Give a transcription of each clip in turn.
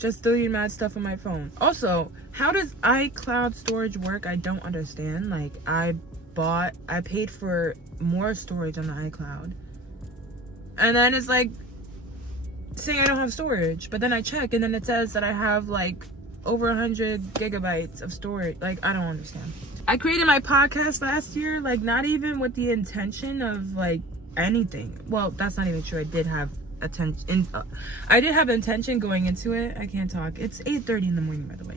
just deleting mad stuff on my phone. Also, how does iCloud storage work? I don't understand. Like, I paid for more storage on the iCloud, and then it's like saying I don't have storage, but then I check and then it says that I have like over 100 gigabytes of storage. Like, I don't understand. I created my podcast last year, like, not even with the intention of like anything. Well, that's not even true. I did have intention going into it. I can't talk. It's 8:30 in the morning, by the way.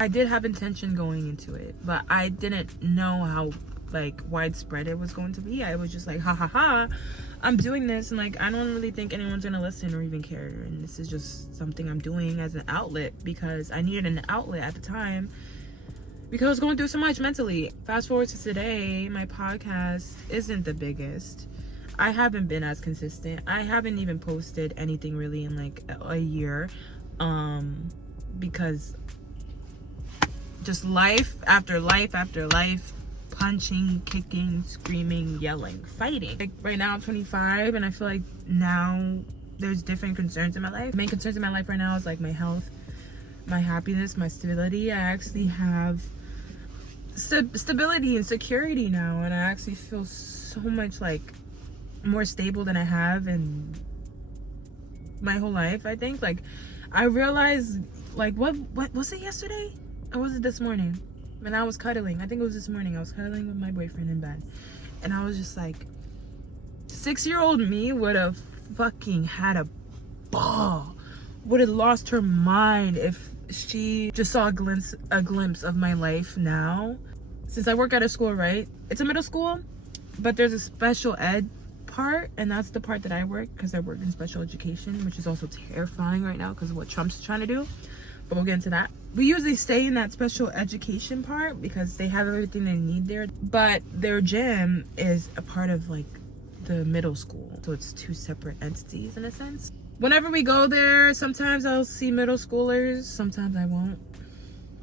I did have intention going into it, but I didn't know how like widespread it was going to be. I was just like, ha ha ha, I'm doing this, and like, I don't really think anyone's gonna listen or even care, and this is just something I'm doing as an outlet because I needed an outlet at the time because I was going through so much mentally. Fast forward to today, my podcast isn't the biggest. I haven't been as consistent. I haven't even posted anything really in like a year, because just life after life after life, punching, kicking, screaming, yelling, fighting. Like, right now I'm 25, and I feel like now there's different concerns in my life. Main concerns in my life right now is like my health, my happiness, my stability. I actually have stability and security now, and I actually feel so much like more stable than I have in my whole life. I think, like, I realized, like, what was it yesterday, or was it this morning when I was cuddling? I think it was this morning. I was cuddling with my boyfriend in bed, and I was just like, 6-year-old me would have fucking had a ball, would have lost her mind if she just saw a glimpse of my life now. Since I work at a school, right? It's a middle school, but there's a special ed part, and that's the part that I work, because I work in special education, which is also terrifying right now because of what Trump's trying to do, but we'll get into that. We usually stay in that special education part because they have everything they need there, but their gym is a part of like the middle school, so it's two separate entities in a sense. Whenever we go there, sometimes I'll see middle schoolers, sometimes I won't,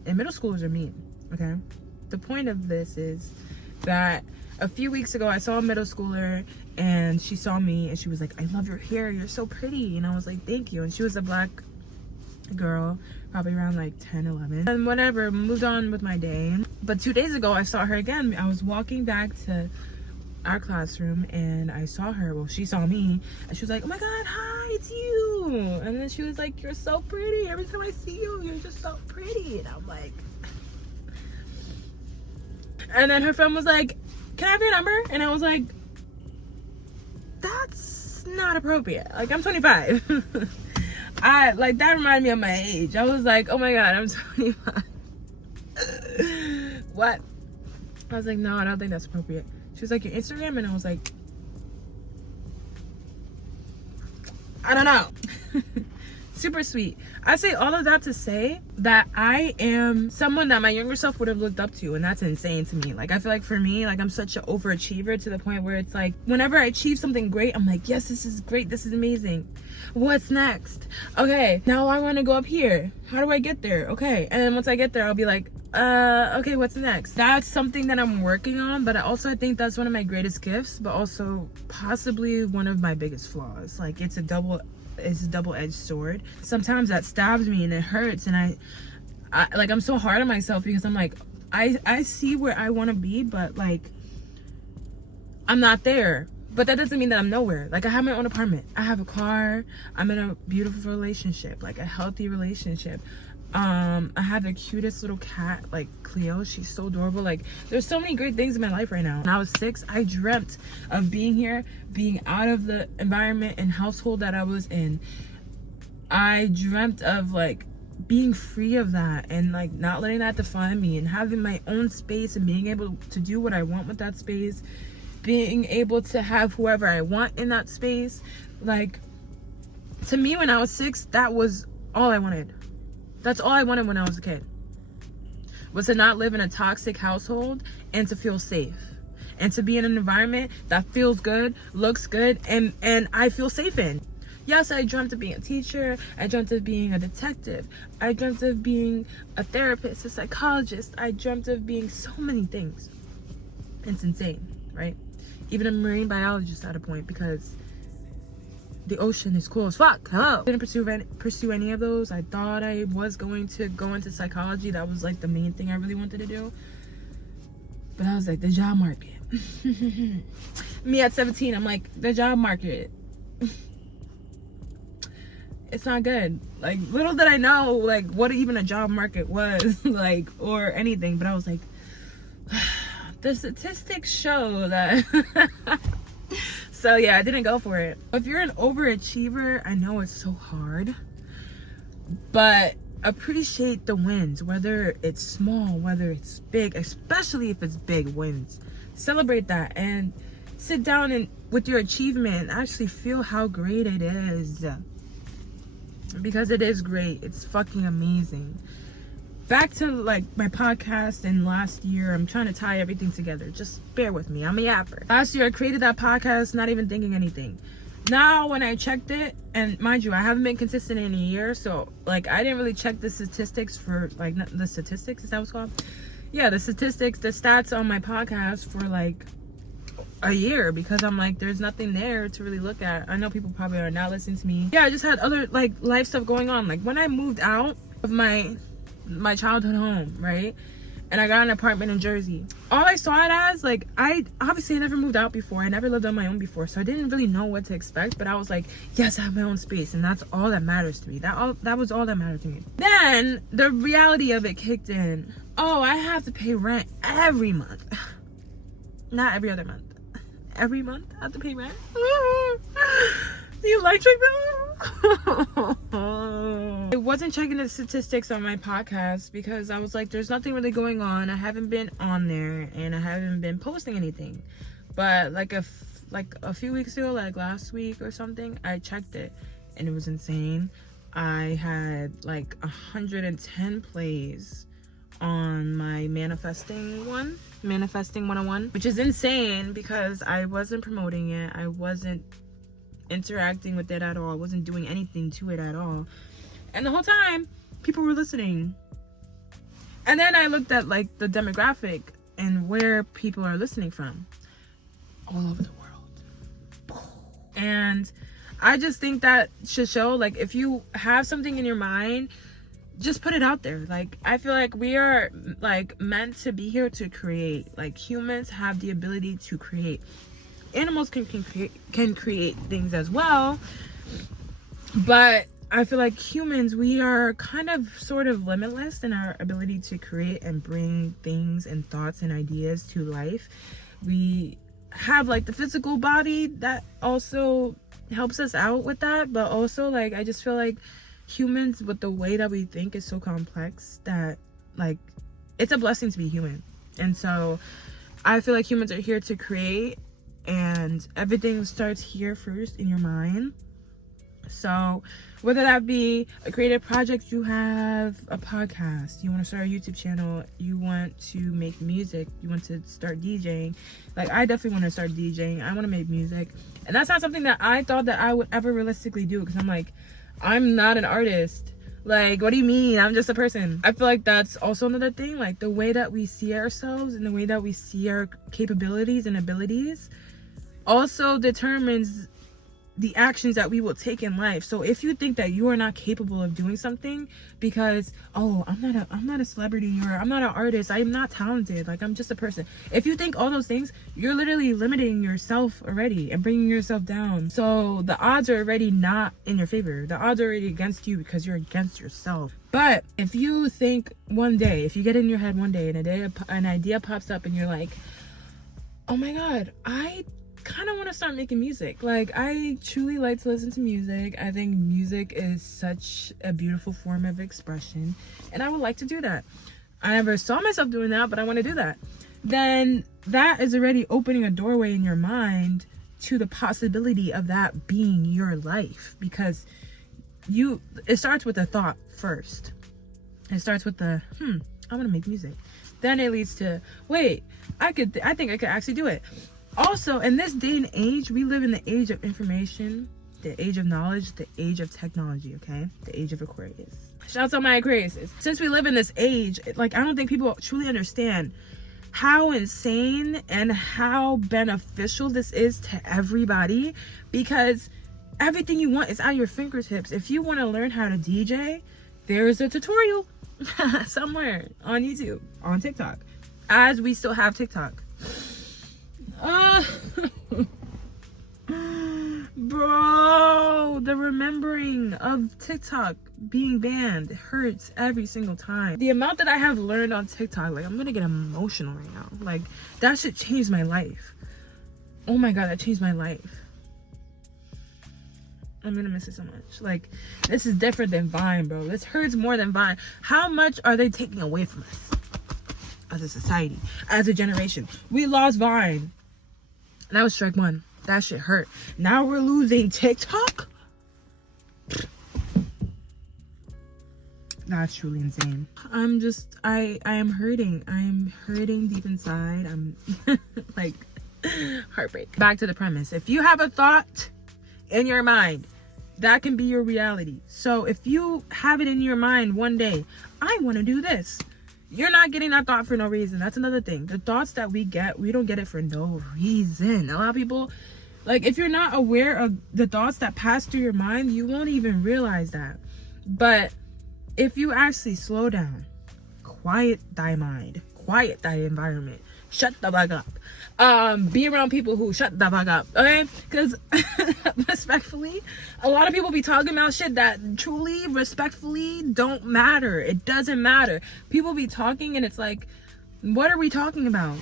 and middle schoolers are mean. Okay, the point of this is that a few weeks ago I saw a middle schooler, and she saw me and she was like, I love your hair, you're so pretty. And I was like, thank you. And she was a black girl, probably around like 10, 11, and whatever, moved on with my day. But 2 days ago I saw her again. I was walking back to our classroom and I saw her. Well, she saw me and she was like, oh my god, hi, it's you. And then she was like, you're so pretty, every time I see you, you're just so pretty. And I'm like, and then her friend was like, can I have your number? And I was like, that's not appropriate. Like, I'm 25. Like, that reminded me of my age. I was like, oh my god, I'm 25. What? I was like, no, I don't think that's appropriate. She was like, your Instagram? And I was like, I don't know. Super sweet. I say all of that to say that I am someone that my younger self would have looked up to, and that's insane to me. Like, I feel like for me, like, I'm such an overachiever to the point where it's like, whenever I achieve something great, I'm like, yes, this is great, this is amazing. What's next? Okay, now I want to go up here. How do I get there? Okay, and then once I get there, I'll be like, okay, what's next? That's something that I'm working on, but I think that's one of my greatest gifts, but also possibly one of my biggest flaws. Like, it's a double-edged sword. Sometimes that stabs me and it hurts, and I like, I'm so hard on myself because I'm like, I see where I want to be, but like, I'm not there. But that doesn't mean that I'm nowhere. Like, I have my own apartment, I have a car, I'm in a beautiful relationship, like a healthy relationship. I have the cutest little cat, like Cleo. She's so adorable. Like, there's so many great things in my life right now. When I was 6, I dreamt of being here, being out of the environment and household that I was in. I dreamt of like being free of that and like not letting that define me, and having my own space and being able to do what I want with that space, being able to have whoever I want in that space. Like, to me, when I was 6, that was all I wanted. That's all I wanted when I was a kid, was to not live in a toxic household and to feel safe and to be in an environment that feels good, looks good, and I feel safe in. Yes, I dreamt of being a teacher. I dreamt of being a detective. I dreamt of being a therapist, a psychologist. I dreamt of being so many things. It's insane, right? Even a marine biologist at a point, because the ocean is cool as fuck. Hello. Didn't pursue any of those. I thought I was going to go into psychology. That was like the main thing I really wanted to do. But I was like, the job market. Me at 17, I'm like, the job market. It's not good. Like, little did I know, like, what even a job market was, like, or anything. But I was like, the statistics show that. So yeah, I didn't go for it. If you're an overachiever, I know it's so hard, but appreciate the wins, whether it's small, whether it's big, especially if it's big wins. Celebrate that and sit down and with your achievement, actually feel how great it is, because it is great. It's fucking amazing. Back to like my podcast and last year, I'm trying to tie everything together. Just bear with me. I'm a yapper. Last year I created that podcast not even thinking anything. Now when I checked it, and mind you, I haven't been consistent in a year, so like I didn't really check the statistics for like the statistics, is that what's called? Yeah, the statistics, the stats on my podcast for like a year, because I'm like, there's nothing there to really look at. I know people probably are not listening to me. Yeah, I just had other like life stuff going on. Like when I moved out of my childhood home, right, and I got an apartment in Jersey, all I saw it as, like, I obviously never moved out before. I never lived on my own before, so I didn't really know what to expect. But I was like, yes, I have my own space, and that's all that matters to me. That was all that mattered to me. Then the reality of it kicked in. Oh, I have to pay rent every month. Not every other month. Every month I have to pay rent. The electric bill. I wasn't checking the statistics on my podcast because I was like, there's nothing really going on. I haven't been on there and I haven't been posting anything. But like a few weeks ago, like last week or something, I checked it and it was insane. I had like 110 plays on my Manifesting 101, which is insane because I wasn't promoting it. I wasn't interacting with it at all. I wasn't doing anything to it at all, and the whole time people were listening. And then I looked at like the demographic and where people are listening from, all over the world. And I just think that should show, like, if you have something in your mind, just put it out there. Like, I feel like we are like meant to be here to create. Like, humans have the ability to create. Animals can create things as well, but I feel like humans, we are kind of sort of limitless in our ability to create and bring things and thoughts and ideas to life. We have like the physical body that also helps us out with that, but also like I just feel like humans, with the way that we think, is so complex that like it's a blessing to be human. And so I feel like humans are here to create, and everything starts here first in your mind. So whether that be a creative project, you have a podcast, you want to start a YouTube channel, you want to make music, you want to start DJing. Like, I definitely want to start DJing. I want to make music, and that's not something that I thought that I would ever realistically do, because I'm like, I'm not an artist. Like, what do you mean? I'm just a person. I feel like that's also another thing. Like, the way that we see ourselves and the way that we see our capabilities and abilities also determines the actions that we will take in life. So if you think that you are not capable of doing something because, oh, I'm not a celebrity, or I'm not an artist, I'm not talented, like, I'm just a person. If you think all those things, you're literally limiting yourself already and bringing yourself down. So the odds are already not in your favor. The odds are already against you because you're against yourself. But if you think one day, if you get in your head one day and an idea pops up and you're like, oh my God, I kind of want to start making music. Like, I truly like to listen to music. I think music is such a beautiful form of expression, and I would like to do that. I never saw myself doing that, but I want to do that. Then that is already opening a doorway in your mind to the possibility of that being your life, because it starts with a thought first. It starts with the I want to make music. Then it leads to, wait, I think I could actually do it. Also, in this day and age, we live in the age of information, the age of knowledge, the age of technology, okay? The age of Aquarius. Shouts out my Aquariuses. Since we live in this age, like, I don't think people truly understand how insane and how beneficial this is to everybody, because Everything you want is at your fingertips. If you want to learn how to DJ, there's a tutorial somewhere on YouTube, on TikTok, as we still have TikTok. Bro, the remembering of TikTok being banned hurts every single time. The amount that I have learned on TikTok, like, I'm gonna get emotional right now. Like, that shit changed my life. Oh my god, that changed my life. I'm gonna miss it so much. Like, this is different than Vine, bro. This hurts more than Vine. How much are they taking away from us as a society, as a generation? We lost Vine. That was strike one. That shit hurt. Now we're losing TikTok? That's truly insane. I am hurting. I'm hurting deep inside. I'm like, heartbreak. Back to the premise. If you have a thought in your mind, that can be your reality. So if you have it in your mind one day, I want to do this, you're not getting that thought for no reason. That's another thing. The thoughts that we get, we don't get it for no reason. A lot of people, like, if you're not aware of the thoughts that pass through your mind, you won't even realize that. But if you actually slow down, quiet thy mind, quiet thy environment, shut the fuck up, be around people who shut the fuck up, okay? Because respectfully, a lot of people be talking about shit that truly, respectfully, don't matter. It doesn't matter. People be talking and it's like, what are we talking about?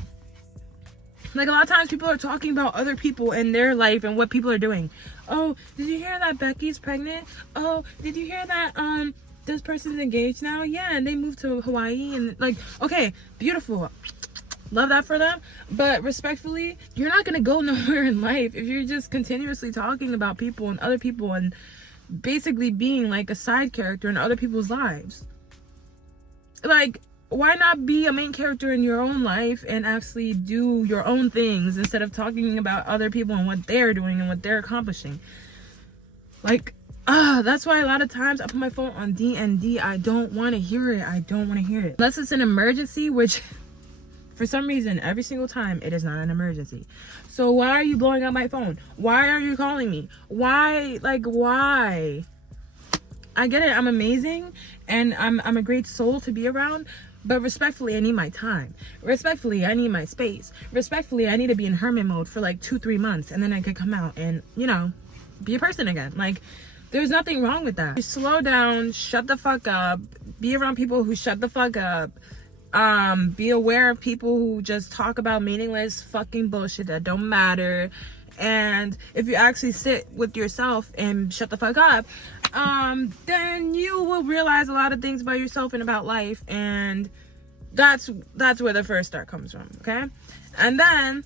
Like, a lot of times people are talking about other people and their life and what people are doing. Oh, did you hear that Becky's pregnant? Oh, did you hear that this person's engaged now? Yeah, and they moved to Hawaii. And like, okay, beautiful, love that for them. But respectfully, you're not gonna go nowhere in life if you're just continuously talking about people and other people and basically being like a side character in other people's lives. Like, why not be a main character in your own life and actually do your own things instead of talking about other people and what they're doing and what they're accomplishing? Like, that's why a lot of times I put my phone on D&D. I don't want to hear it. I don't want to hear it. Unless it's an emergency, which for some reason, every single time, it is not an emergency. So why are you blowing up my phone? Why are you calling me? Why? Like, why? I get it. I'm amazing and I'm a great soul to be around. But respectfully, I need my time. Respectfully, I need my space. Respectfully, I need to be in hermit mode for like 2-3 months. And then I could come out and, you know, be a person again. Like, there's nothing wrong with that. Slow down, shut the fuck up. Be around people who shut the fuck up. Be aware of people who just talk about meaningless fucking bullshit that don't matter. And if you actually sit with yourself and shut the fuck up, then you will realize a lot of things about yourself and about life. And that's where the first start comes from, okay? And then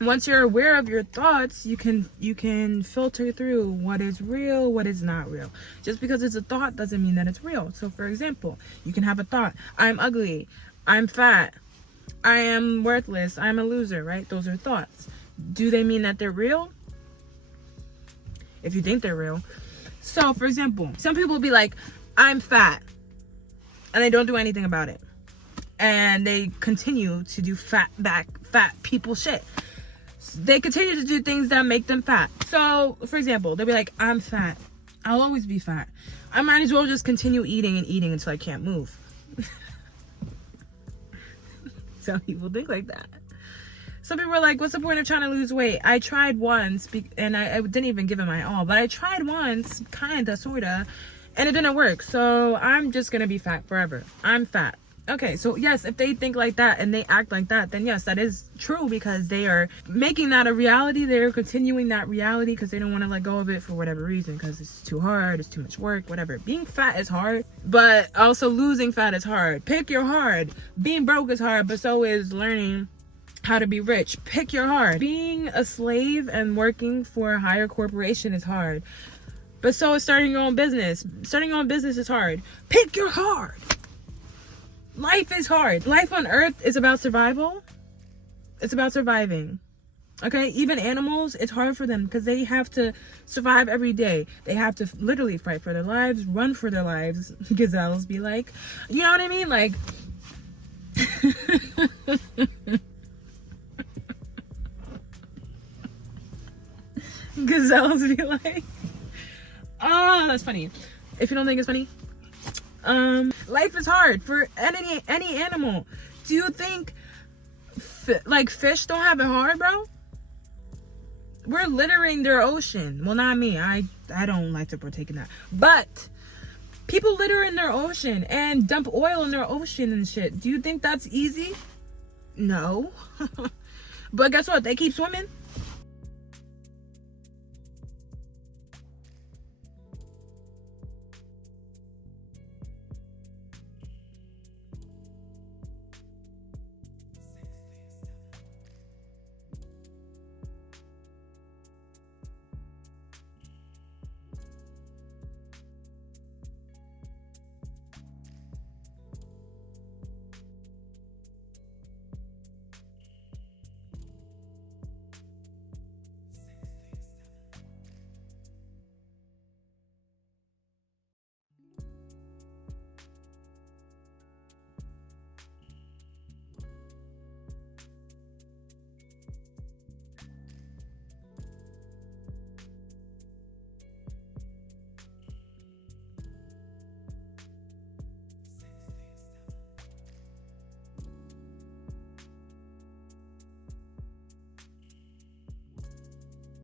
once you're aware of your thoughts, you can filter through what is real, what is not real. Just because it's a thought doesn't mean that it's real. So for example, you can have a thought: I'm ugly, I'm fat, I am worthless, I'm a loser, right? Those are thoughts. Do they mean that they're real? If you think they're real. So for example, some people will be like, I'm fat, and they don't do anything about it, and they continue to do fat people shit. They continue to do things that make them fat. So for example, they'll be like, I'm fat, I'll always be fat, I might as well just continue eating and eating until I can't move. Some people think like that. Some people are like, what's the point of trying to lose weight? I tried once, and I didn't even give it my all, but I tried once, kinda, sorta, and it didn't work. So I'm just gonna be fat forever. I'm fat. Okay, so yes, if they think like that and they act like that, then yes, that is true, because they are making that a reality. They're continuing that reality because they don't want to let go of it for whatever reason, because it's too hard, it's too much work, whatever. Being fat is hard, but also losing fat is hard. Pick your hard. Being broke is hard, but so is learning how to be rich. Pick your hard. Being a slave and working for a higher corporation is hard, but so is starting your own business. Starting your own business is hard. Pick your hard. Life is hard. Life on earth is about survival. It's about surviving. Okay, even animals, it's hard for them because they have to survive every day. They have to literally fight for their lives, run for their lives. Gazelles be like, you know what I mean? Like, gazelles be like, Oh, that's funny. If you don't think it's funny, life is hard for any animal. Do you think like fish don't have it hard, bro? We're littering their ocean. Well, not me. I don't like to partake in that. But people litter in their ocean and dump oil in their ocean and shit. Do you think that's easy? No. But guess what? They keep swimming.